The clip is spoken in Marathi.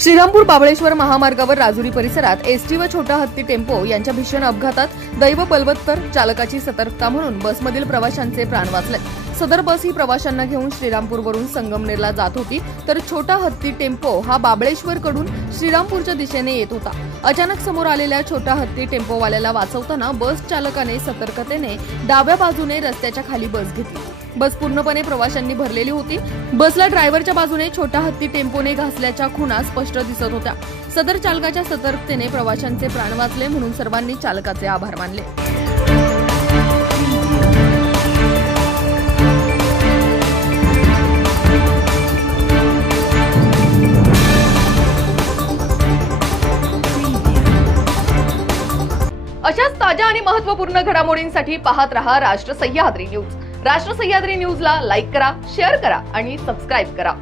श्रीरामपूर बाबळेश्वर महामार्गावर राजुरी परिसरात एसटी व छोटा हत्ती टेम्पो यांच्या भीषण अपघातात दैव बलवत्तर, चालकाची सतर्कता म्हणून बसमधील प्रवाशांचे प्राण वाचले। सदर बस ही प्रवाशांना घेऊन श्रीरामपूरवरून संगमनेरला जात होती, तर छोटा हत्ती टेम्पो हा बाबळेश्वरकडून श्रीरामपूरच्या दिशेने येत होता। अचानक समोर आलेल्या छोटा हत्ती टेम्पोवाल्याला वाचवताना बस चालकाने सतर्कतेने डाव्या बाजूने रस्त्याच्या खाली बस घेतली। बस पूर्णपणे प्रवाशांनी भरलेली होती। बसला ड्रायव्हरच्या बाजूने छोटा हत्ती टेम्पोने घासल्याच्या खुणा स्पष्ट दिसत होत्या। सदर चालकाच्या सतर्कतेने प्रवाशांचे प्राण वाचले, म्हणून सर्वांनी चालकाचे आभार मानले। अशाच ताज्या आणि महत्त्वपूर्ण घडामोडींसाठी पाहत रहा राष्ट्र सह्याद्री न्यूज। राष्ट्र सह्याद्री न्यूजला लाईक करा, शेअर करा आणि सबस्क्राइब करा।